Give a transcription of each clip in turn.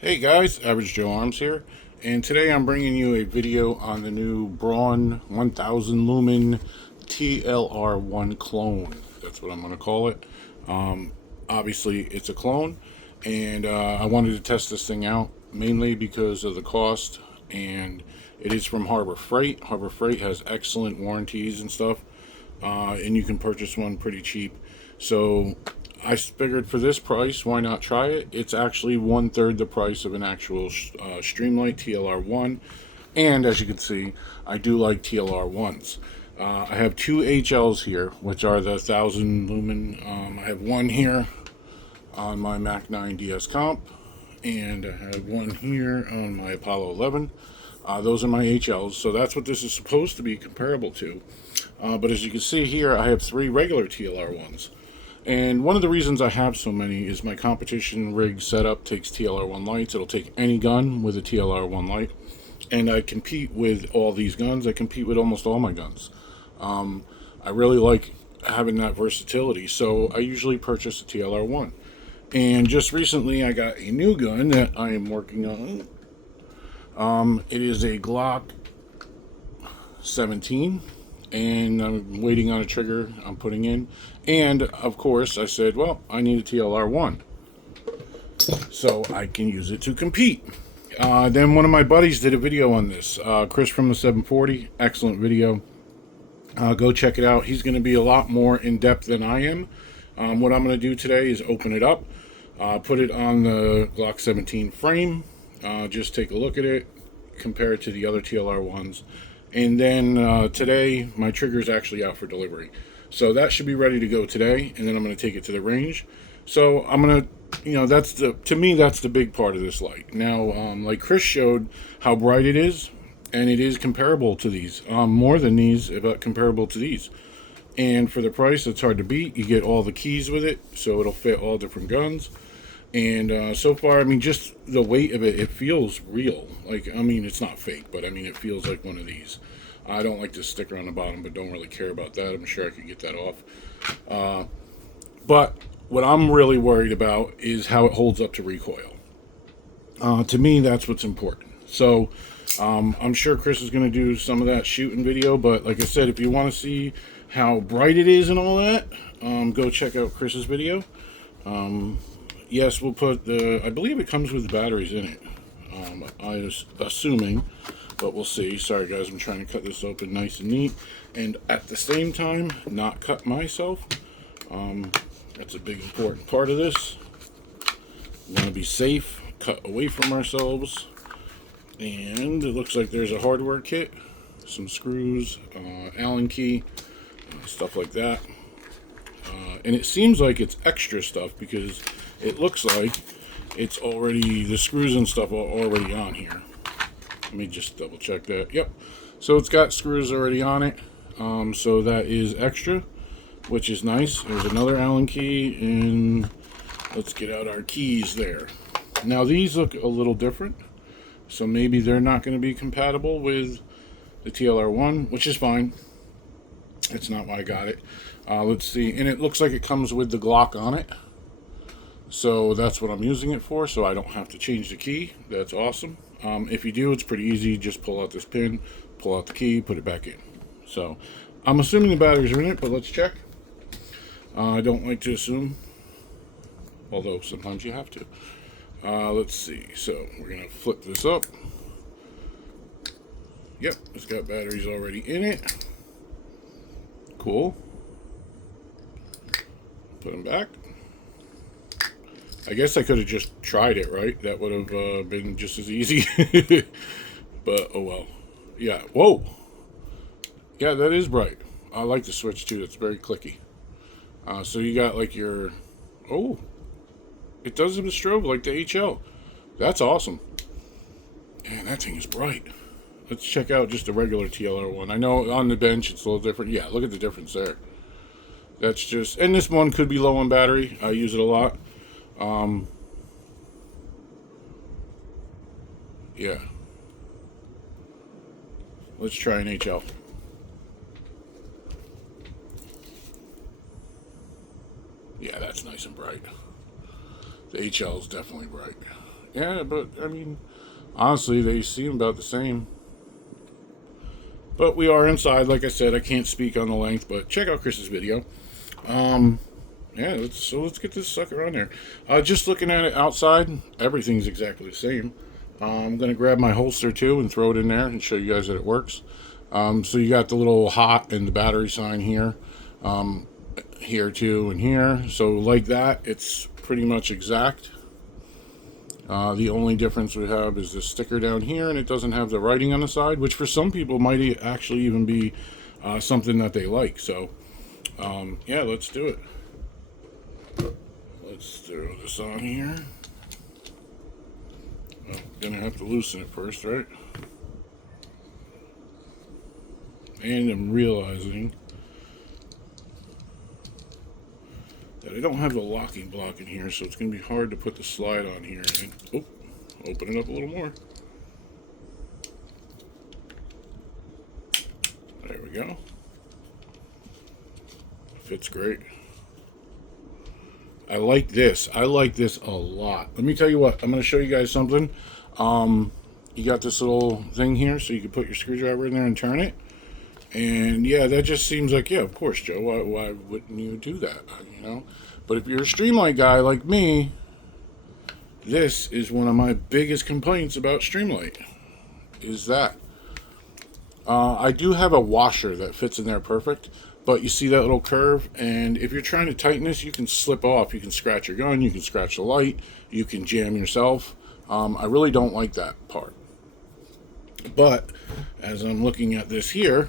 Hey guys, Average Joe Arms here, and today I'm bringing you a video on the new Braun 1000 lumen TLR1 clone. That's what I'm going to call it. Obviously, it's a clone, and I wanted to test this thing out mainly because of the cost, and it is from Harbor Freight. Harbor Freight has excellent warranties and stuff, and you can purchase one pretty cheap. So I figured for this price, why not try it? It's actually 1/3 the price of an actual Streamlight TLR1, and as you can see, I do like TLR1s. I have two HLs here, which are the 1000 lumen. I have one here on my Mac 9 DS Comp, and I have one here on my Apollo 11. Those are my HLs, so that's what this is supposed to be comparable to. But as you can see here, I have three regular TLR1s. And one of the reasons I have so many is my competition rig setup takes TLR1 lights. It'll take any gun with a TLR1 light. And I compete with all these guns. I compete with almost all my guns. I really like having that versatility, so I usually purchase a TLR1. And just recently, I got a new gun that I am working on. It is a Glock 17, and I'm waiting on a trigger I'm putting in. And of course, I said, well, I need a TLR1 so I can use it to compete. Then one of my buddies did a video on this. Chris from the 740, excellent video. Go check it out. He's going to be a lot more in depth than I am. What I'm going to do today is open it up, put it on the Glock 17 frame, just take a look at it, compare it to the other TLR1s. And then today, my trigger is actually out for delivery. So that should be ready to go today, and then I'm going to take it to the range. So I'm going to, that's to me, that's the big part of this light. Now, like Chris showed how bright it is, and it is comparable to these, more than these, but comparable to these. And for the price, it's hard to beat. You get all the keys with it, so it'll fit all different guns. And so far, I mean, just the weight of it, it feels real. Like, I mean, it's not fake, but I mean, it feels like one of these. I don't like the sticker on the bottom, but don't really care about that. I'm sure I could get that off. But what I'm really worried about is how it holds up to recoil. To me, that's what's important. So I'm sure Chris is going to do some of that shooting video, but like I said, if you want to see how bright it is and all that, go check out Chris's video. Yes, we'll put the, I believe it comes with batteries in it. I was assuming, but we'll see. Sorry guys, I'm trying to cut this open nice and neat, and at the same time, not cut myself. That's a big important part of this. We want to be safe, cut away from ourselves. And it looks like there's a hardware kit, some screws, Allen key, stuff like that. And it seems like it's extra stuff because it looks like it's already, the screws and stuff are already on here. Let me just double check that. Yep. So it's got screws already on it. So that is extra, which is nice. There's another Allen key, and let's get out our keys there. Now these look a little different, so maybe they're not going to be compatible with the TLR1, which is fine. It's not why I got it. Let's see, and it looks like it comes with the Glock on it. So that's what I'm using it for, so I don't have to change the key. That's awesome. If you do, it's pretty easy. Just pull out this pin, pull out the key, put it back in. So I'm assuming the batteries are in it, but let's check. I don't like to assume, although sometimes you have to. Let's see. So we're going to flip this up. Yep, it's got batteries already in it. Cool. Put them back. I guess I could have just tried it, right? That would have been just as easy. But, oh well. Yeah, whoa. Yeah, that is bright. I like the switch too. It's very clicky. So you got like your... Oh, it does have a strobe like the HL. That's awesome. Man, that thing is bright. Let's check out just a regular TLR1. I know on the bench it's a little different. Yeah, look at the difference there. That's just... And this one could be low on battery. I use it a lot. Yeah. Let's try an HL. Yeah, that's nice and bright. The HL is definitely bright. Yeah, but I mean, honestly, they seem about the same. But we are inside. Like I said, I can't speak on the length, but check out Chris's video. Um, yeah, let's get this sucker on there. Just looking at it outside, everything's exactly the same. I'm gonna grab my holster too and throw it in there and show you guys that it works. So you got the little hot and the battery sign here, here too, and here. So like that, it's pretty much exact. The only difference we have is this sticker down here, and it doesn't have the writing on the side, which for some people might actually even be something that they like. So, yeah, let's do it. Let's throw this on here. Oh, gonna have to loosen it first, right? And I'm realizing that I don't have the locking block in here, so it's gonna be hard to put the slide on here. And oh, open it up a little more. There we go. Fits great. I like this. I like this a lot. Let me tell you what. I'm going to show you guys something. You got this little thing here, so you can put your screwdriver in there and turn it. And yeah, that just seems like, yeah, of course, Joe. Why wouldn't you do that? You know. But if you're a Streamlight guy like me, this is one of my biggest complaints about Streamlight. Is that I do have a washer that fits in there perfect. But you see that little curve, and if you're trying to tighten this, you can slip off. You can scratch your gun, you can scratch the light, you can jam yourself. I really don't like that part. But as I'm looking at this here,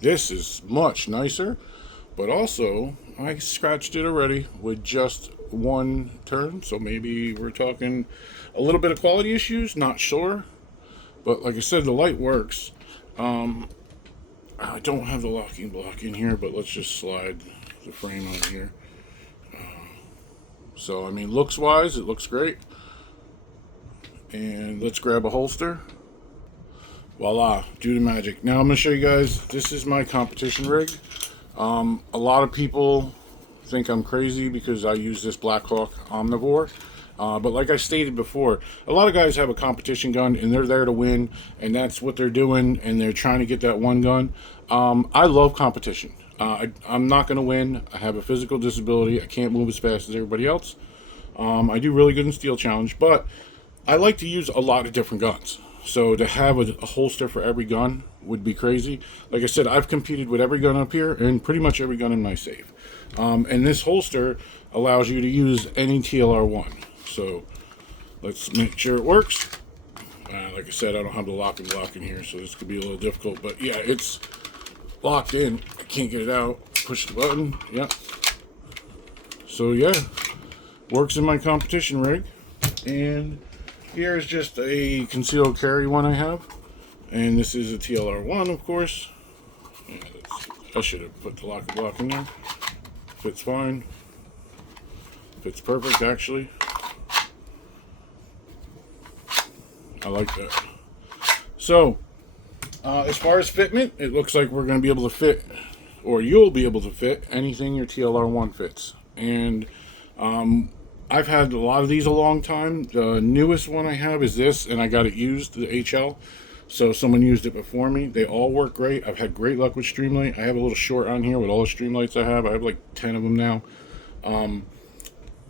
this is much nicer. But also, I scratched it already with just one turn, so maybe we're talking a little bit of quality issues, not sure. But like I said, the light works. I don't have the locking block in here, but let's just slide the frame on here. So, I mean, looks-wise, it looks great. And let's grab a holster. Voila, do the magic. Now I'm going to show you guys, this is my competition rig. A lot of people think I'm crazy because I use this Blackhawk Omnivore. But like I stated before, a lot of guys have a competition gun and they're there to win, and that's what they're doing, and they're trying to get that one gun. I love competition. I'm not going to win. I have a physical disability. I can't move as fast as everybody else. I do really good in Steel Challenge, but I like to use a lot of different guns. So to have a holster for every gun would be crazy. Like I said, I've competed with every gun up here and pretty much every gun in my safe. And this holster allows you to use any TLR1. So let's make sure it works. Like I said, I don't have the locking block in here, so this could be a little difficult. But yeah, it's locked in. I can't get it out. Push the button. Yep. So yeah, works in my competition rig. And here's just a concealed carry one I have. And this is a TLR1, of course. Yeah, I should have put the locking block in there. Fits fine. Fits perfect, actually. I like that. So, as far as fitment, it looks like we're going to be able to fit, or you'll be able to fit, anything your TLR1 fits. And I've had a lot of these a long time. The newest one I have is this, and I got it used, the HL. So someone used it before me. They all work great. I've had great luck with Streamlight. I have a little short on here with all the Streamlights I have. I have like 10 of them now.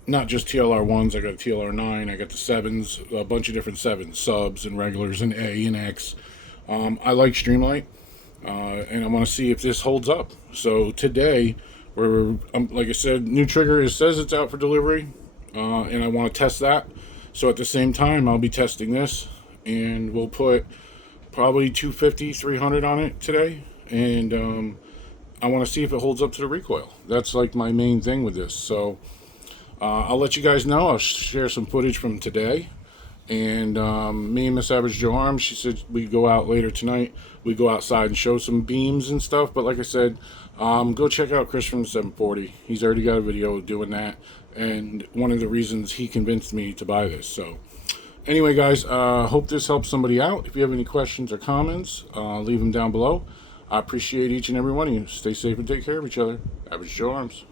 Not just TLR1s, I got a TLR9, I got the 7s, a bunch of different 7s, subs and regulars and A and X. I like Streamlight, and I want to see if this holds up. So today, like I said, new trigger, it says it's out for delivery, and I want to test that. So at the same time, I'll be testing this, and we'll put probably 250, 300 on it today, and I want to see if it holds up to the recoil. That's like my main thing with this. So I'll let you guys know. I'll share some footage from today. And me and Miss Average Joe Arms, she said we'd go out later tonight. We go outside and show some beams and stuff. But like I said, go check out Chris from the 740. He's already got a video doing that. And one of the reasons he convinced me to buy this. So anyway, guys, hope this helps somebody out. If you have any questions or comments, leave them down below. I appreciate each and every one of you. Stay safe and take care of each other. Average Joe Arms.